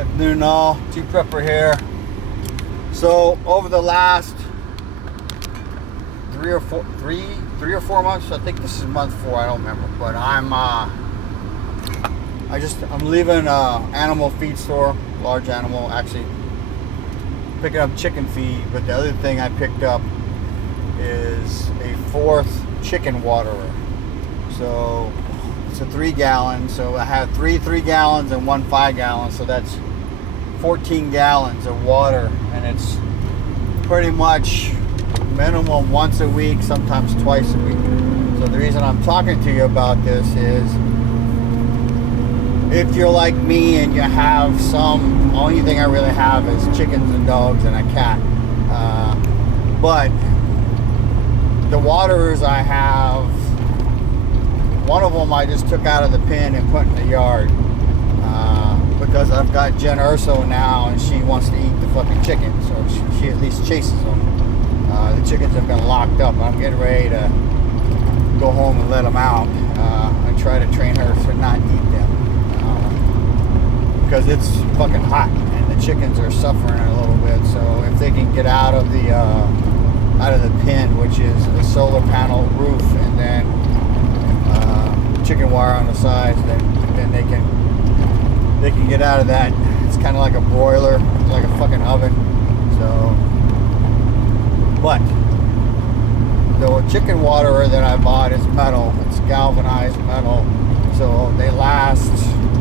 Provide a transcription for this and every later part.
Afternoon all, T-Prepper here. So over the last three or four months, I think this is month 4, I don't remember, but I'm leaving animal feed store, large animal, actually picking up chicken feed, but the other thing I picked up is a 4th chicken waterer. So it's a 3 gallon, so I have 3 gallons and 1 5 gallon, so that's 14 gallons of water, and it's pretty much minimum once a week, sometimes twice a week. So the reason I'm talking to you about this is if you're like me and you have some, only thing I really have is chickens and dogs and a cat, but the waterers I have, one of them I just took out of the pen and put in the yard, because I've got Jen Urso now and she wants to eat the fucking chickens, so she at least chases them. The chickens have been locked up. I'm getting ready to go home and let them out and try to train her to not eat them, because it's fucking hot and the chickens are suffering a little bit. So if they can get out of the pen, which is a solar panel roof, and then chicken wire on the sides, then they can get out of that. It's kind of like a broiler, like a fucking oven. So, but the chicken waterer that I bought is metal. It's galvanized metal, so they last.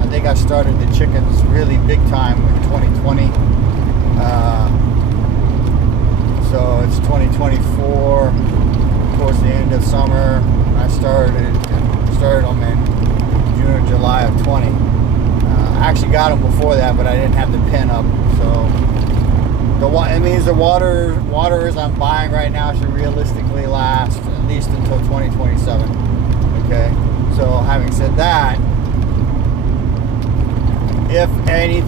I think I started the chickens really big time in 2020. So it's 2024, towards the end of summer. I started them in June or July of 20. I actually got them before that, but I didn't have the pin up. So it means the waterers I'm buying right now should realistically last at least until 2027. Okay. So having said that, if any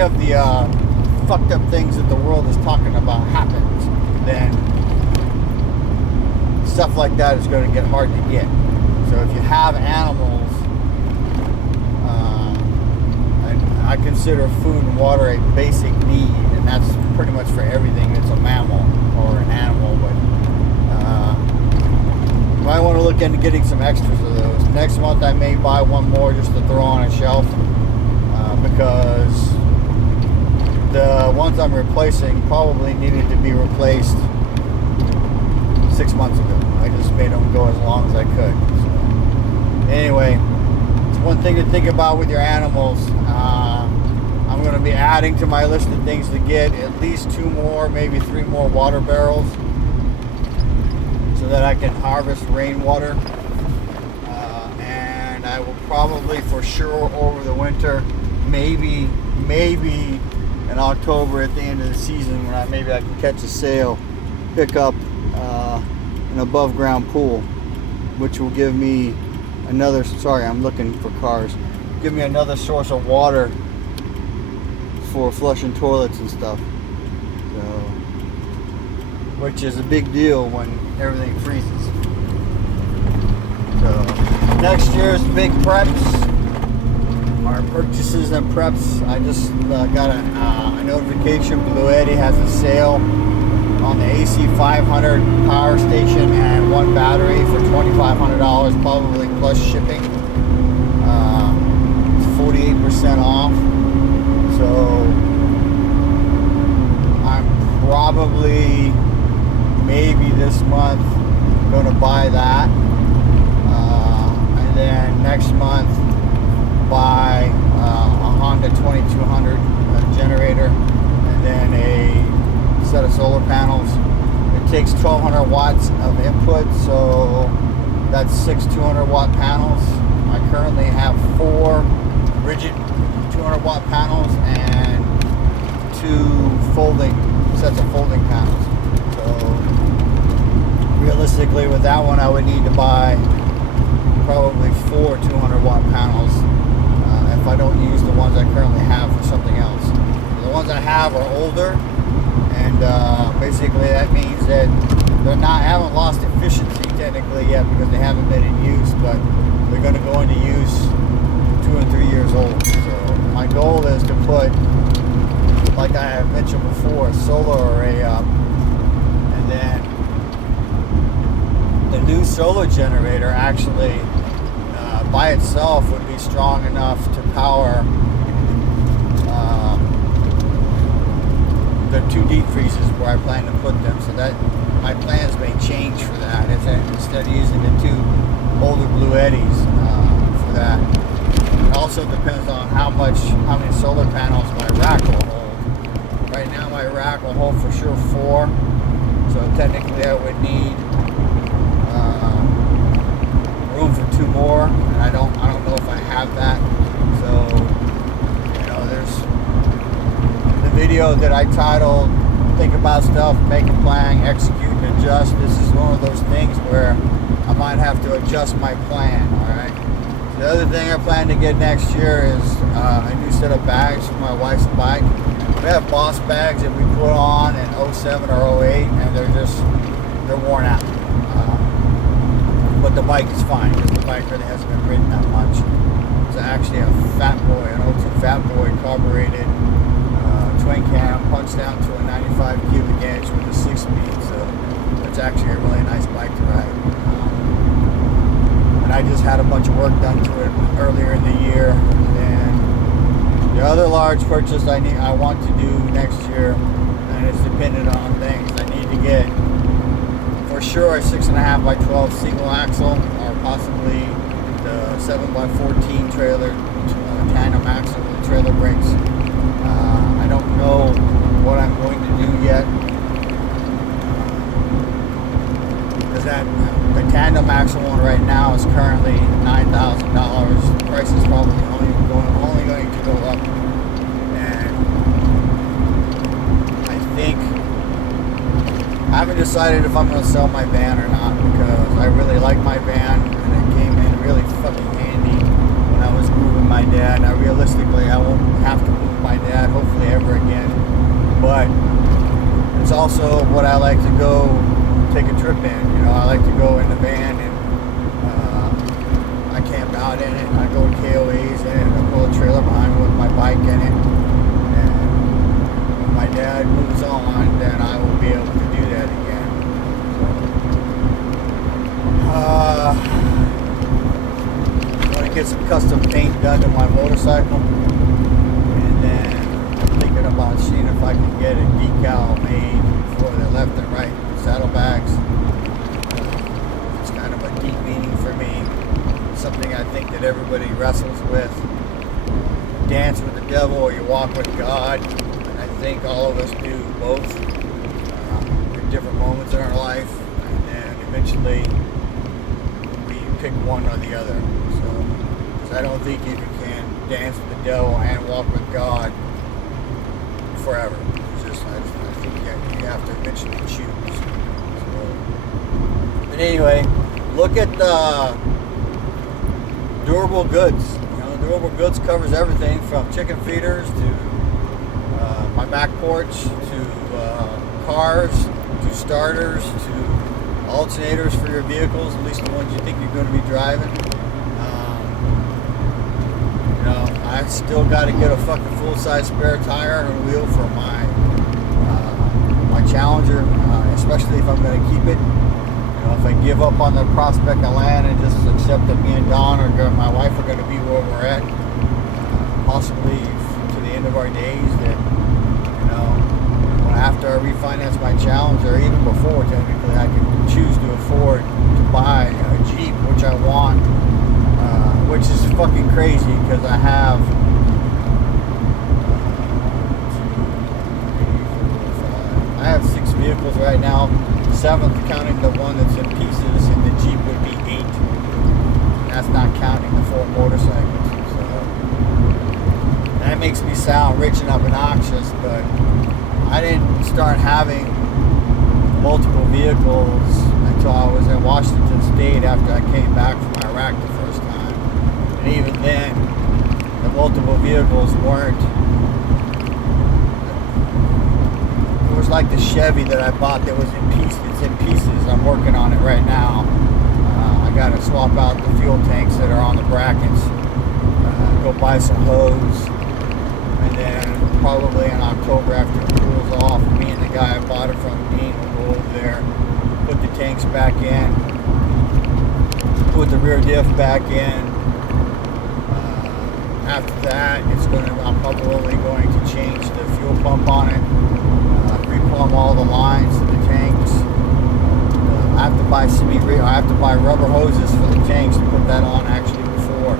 of the fucked up things that the world is talking about happens, then stuff like that is going to get hard to get. So if you have animals, I consider food and water a basic need, and that's pretty much for everything that's a mammal or an animal. But you might want to look into getting some extras of those. Next month I may buy one more just to throw on a shelf, because the ones I'm replacing probably needed to be replaced 6 months ago. I just made them go as long as I could. So, anyway, it's one thing to think about with your animals. I'm going to be adding to my list of things to get at least 2 more, maybe 3 more water barrels, so that I can harvest rainwater. And I will probably, for sure, over the winter, maybe in October at the end of the season, when I can catch a sail, pick up an above ground pool, which will give me another, I'm looking for cars, give me another source of water for flushing toilets and stuff. So, which is a big deal when everything freezes. So next year's big preps, our purchases and preps. I just got a notification. Blue Eddy has a sale on the AC 500 power station and 1 battery for $2,500, probably plus shipping. It's 48% off. So I'm probably, maybe this month, going to buy that, and then next month buy a Honda 2200 generator, and then a set of solar panels. It takes 1200 watts of input, so that's 6 200 watt panels. I currently have 4 rigid 200 watt panels and 2 sets of folding panels. So realistically, with that one I would need to buy probably 4 200 watt panels if I don't use the ones I currently have for something else. The ones I have are older, and basically that means that I haven't lost efficiency technically yet, because they haven't been in use, but they're going to go into use 2 and 3 years old. So my goal is put, like I have mentioned before, a solar array up, and then the new solar generator actually by itself would be strong enough to power the 2 deep freezes where I plan to put them. So that my plans may change for that. Instead of using the 2 older Blue Eddies for that. It also depends on how many solar panels my rack will hold. Right now my rack will hold for sure 4. So technically I would need room for 2 more, and I don't know if I have that. So, you know, there's the video that I titled "Think About Stuff, Make a Plan, Execute and Adjust." This is one of those things where I might have to adjust my plan. All right. The other thing I plan to get next year is a new set of bags for my wife's bike. We have Boss bags that we put on in 07 or 08, and they're worn out. But the bike is fine because the bike really hasn't been ridden that much. It's actually a Fat Boy, an 02 Fat Boy carbureted twin cam, punched down to a 95 cubic inch with a 6-speed. So it's actually a really nice bike to ride. And I just had a bunch of work done to it earlier in the year. And the other large purchase I want to do next year, and it's dependent on things. I need to get for sure a 6.5 by 12 single axle, or possibly the 7 by 14 trailer tandem axle with trailer brakes. I don't know what I'm going to do yet, because the tandem axle one right now is currently $9,000. The price is probably only going to go up, and I think I haven't decided if I'm going to sell my van or not, because I really like my van and it came in really fucking handy when I was moving my dad. Now realistically I won't have to move my dad hopefully ever again, but it's also what I like to go take a trip in. You know, I like to go in the van and I camp out in it. I go to KOAs in it. I pull a trailer behind me with my bike in it, and when my dad moves on, then I will be able to do that again. I'm going to get some custom paint done to my motorcycle, and then I'm thinking about seeing if I can get a decal made for the left and right saddlebags. It's kind of a deep meaning for me, something I think that everybody wrestles with. Dance with the devil or you walk with God, and I think all of us do both at different moments in our life, and then eventually we pick one or the other. So, 'cause I don't think you can dance with the devil and walk with God forever. I think you have to eventually choose. So, but anyway, look at the durable goods. Durable goods covers everything from chicken feeders to my back porch, to cars, to starters, to alternators for your vehicles, at least the ones you think you're going to be driving. I still got to get a fucking full-size spare tire and wheel for my Challenger, especially if I'm going to keep it. If I give up on the prospect of land and just accept that me and Dawn or my wife are going to be where we're at, possibly to the end of our days, that, after I refinance my Challenger, or even before, technically, I can choose to afford to buy a Jeep, which I want, which is fucking crazy, because I have I have 6 vehicles right now, 7th counting the one that's in pieces, and the Jeep would be 8. And that's not counting the 4 motorcycles. So that makes me sound rich and obnoxious, but I didn't start having multiple vehicles until I was in Washington State after I came back from Iraq the first time. And even then, the multiple vehicles weren't. It was like the Chevy that I bought that was in pieces. It's in pieces. I'm working on it right now. I got to swap out the fuel tanks that are on the brackets. Go buy some hose, and And then probably in October after it cools off, me and the guy I bought it from, Dean, will go over there, put the tanks back in, put the rear diff back in. After that, I'm probably going to change the fuel pump on it, replumb all the lines to the tanks. I have to buy rubber hoses for the tanks to put that on actually before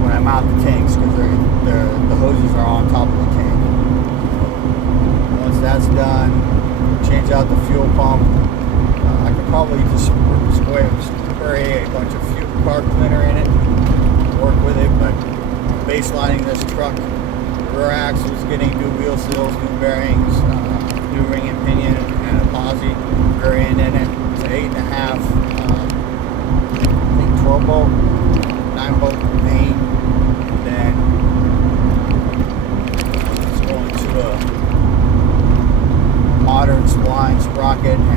when I mount the tanks, because the hoses are on top of the tank. So once that's done, change out the fuel pump. I could probably just spray a bunch of car cleaner in it, work with it, but baselining this truck, the rear axles, getting new wheel seals, new bearings, new ring and pinion, and a posi rear end in it. It's an 8.5, I think 12 bolt, 9 bolt main, and then it's going to a modern spline sprocket, and then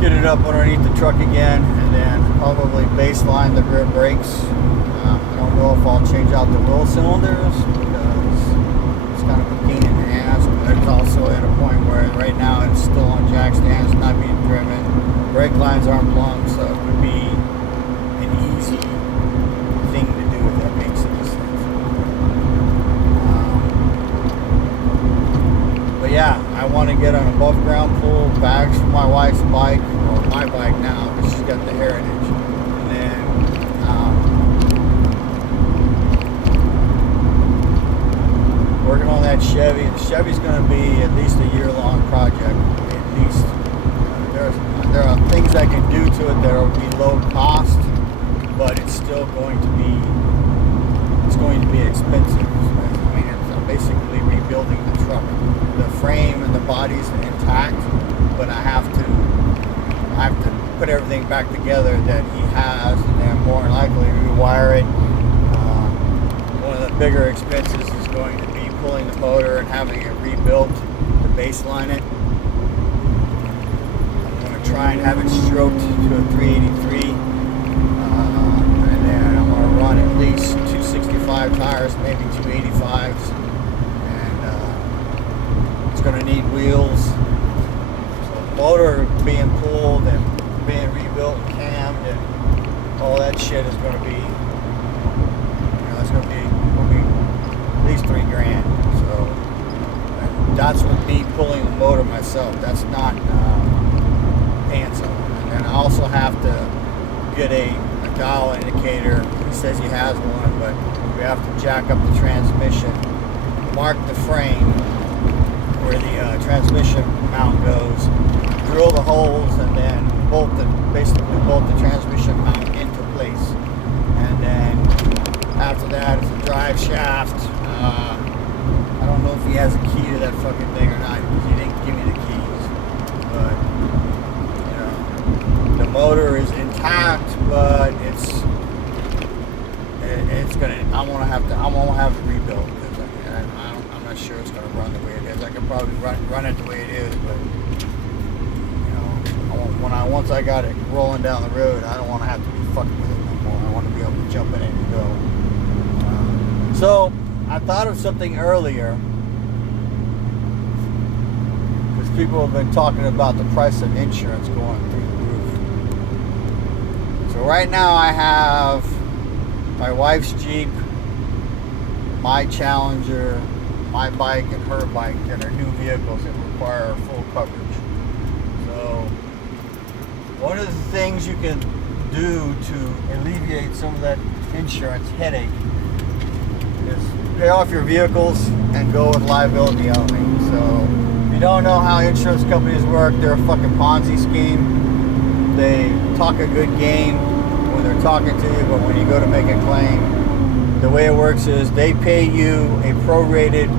get it up underneath the truck again, and then probably baseline the rear brakes. I don't know if I'll change out the wheel cylinders because it's kind of a pain in the ass, but it's also at a point where right now it's still on jack stands, not being driven. Brake lines aren't plumbed, so it would be an easy thing to do if that makes any sense. But yeah, I want to get an above ground pull, bags for my wife's bike, or my bike now, because she's got the Heritage. And then working on that Chevy. The Chevy's going to be at least a year-long project. At least there are things I can do to it that will be low cost, but it's still going to be expensive. I mean, I'm basically rebuilding the truck. The frame and the body's intact, but I have to put everything back together that he has, and then more than likely rewire it. One of the bigger expenses is going to be pulling the motor and having it rebuilt to baseline it. I'm going to try and have it stroked to a 383, and then I'm going to run at least 265 tires, maybe 285s. Going to need wheels. So the motor being pulled and being rebuilt and cammed and all that shit is going to be, it's going to be at least $3,000. So that's with me pulling the motor myself. That's not paying someone. And then I also have to get a dial indicator. He says he has one, but we have to jack up the transmission, mark the frame where the transmission mount goes, drill the holes, and then basically bolt the transmission mount into place. And then after that, it's a drive shaft. I don't know if he has a key to that fucking thing or not, because he didn't give me the keys. But the motor is intact, but I'm gonna have to rebuild, because I'm not sure it's gonna run the way it is. I could probably run it the way it is, but once I got it rolling down the road, I don't want to have to be fucking with it no more. I want to be able to jump in it and go. So I thought of something earlier, because people have been talking about the price of insurance going through the roof. So right now I have my wife's Jeep, my Challenger, my bike, and her bike that are new vehicles that require full coverage. So one of the things you can do to alleviate some of that insurance headache is pay off your vehicles and go with liability only. So if you don't know how insurance companies work, they're a fucking Ponzi scheme. They talk a good game when they're talking to you, but when you go to make a claim, the way it works is they pay you a prorated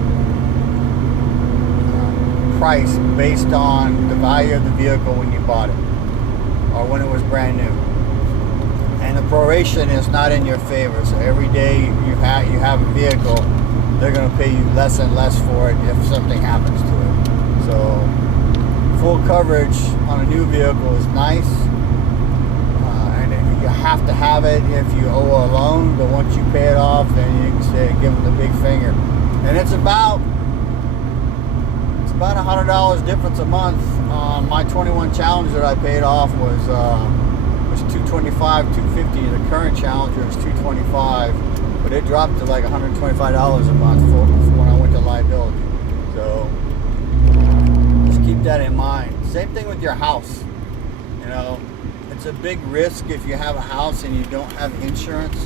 price based on the value of the vehicle when you bought it, or when it was brand new. And the proration is not in your favor. So every day you have a vehicle, they're going to pay you less and less for it if something happens to it. So full coverage on a new vehicle is nice, and you have to have it if you owe a loan, but once you pay it off, then you can say, give them the big finger. And it's about $100 difference a month. My 21 challenge that I paid off was $225, $250. The current challenger is $225, but it dropped to like $125 a month for when I went to liability. So just keep that in mind. Same thing with your house. You know, it's a big risk if you have a house and you don't have insurance.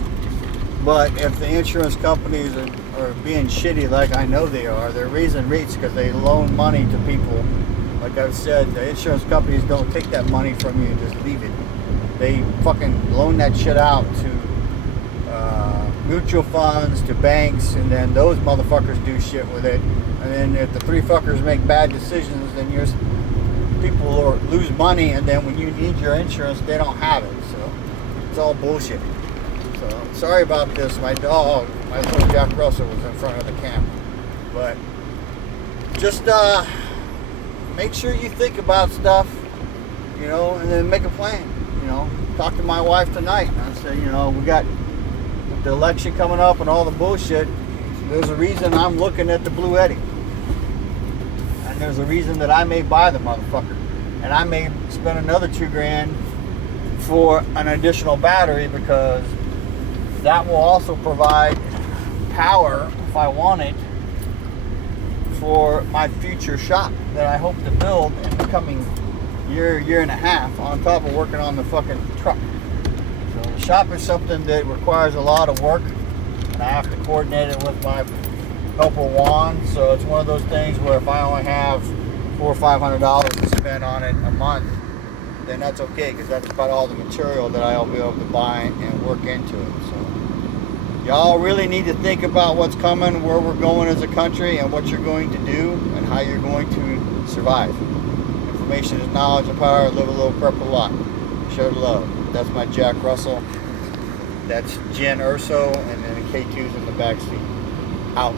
But if the insurance companies are being shitty, like I know they are, they're raising rates because they loan money to people. Like I've said, the insurance companies don't take that money from you and just leave it. They fucking loan that shit out to mutual funds, to banks, and then those motherfuckers do shit with it. And then if the three fuckers make bad decisions, then people lose money, and then when you need your insurance, they don't have it. So it's all bullshit. So sorry about this. My dog, my little Jack Russell, was in front of the camera. But just make sure you think about stuff, you know, and then make a plan. You know, talk to my wife tonight. And I said, you know, we got the election coming up and all the bullshit. There's a reason I'm looking at the Blue Eddy. And there's a reason that I may buy the motherfucker. And I may spend another $2,000 for an additional battery, because that will also provide power, if I want it, for my future shop that I hope to build in the coming year and a half, on top of working on the fucking truck. So the shop is something that requires a lot of work, and I have to coordinate it with my helper Juan. So it's one of those things where if I only have $400 or $500 to spend on it a month, then that's okay, because that's about all the material that I'll be able to buy and work into it. So y'all really need to think about what's coming, where we're going as a country, and what you're going to do, and how you're going to survive. Information is knowledge and power. Live a little, prep a lot. Show love. That's my Jack Russell. That's Jen Urso, and then K2's in the back seat. Out.